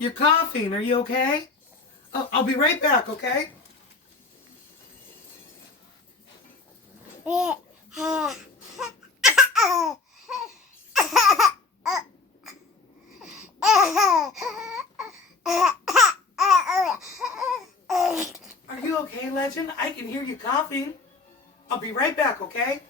You're coughing. Are you okay? I'll be right back, okay? Are you okay, Legend? I can hear you coughing. I'll be right back, okay?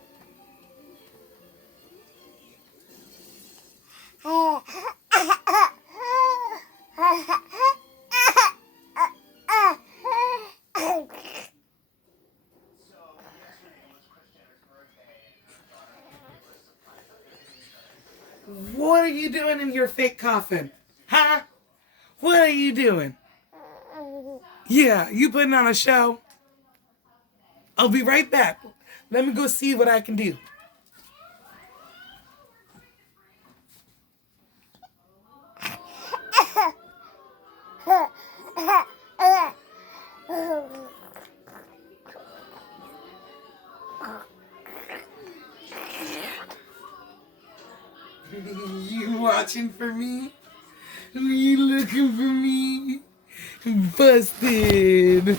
What are you doing in your fake coffin? Huh? What are you doing? Yeah, you putting on a show? I'll be right back. Let me go see what I can do. You watching for me? You looking for me? Busted.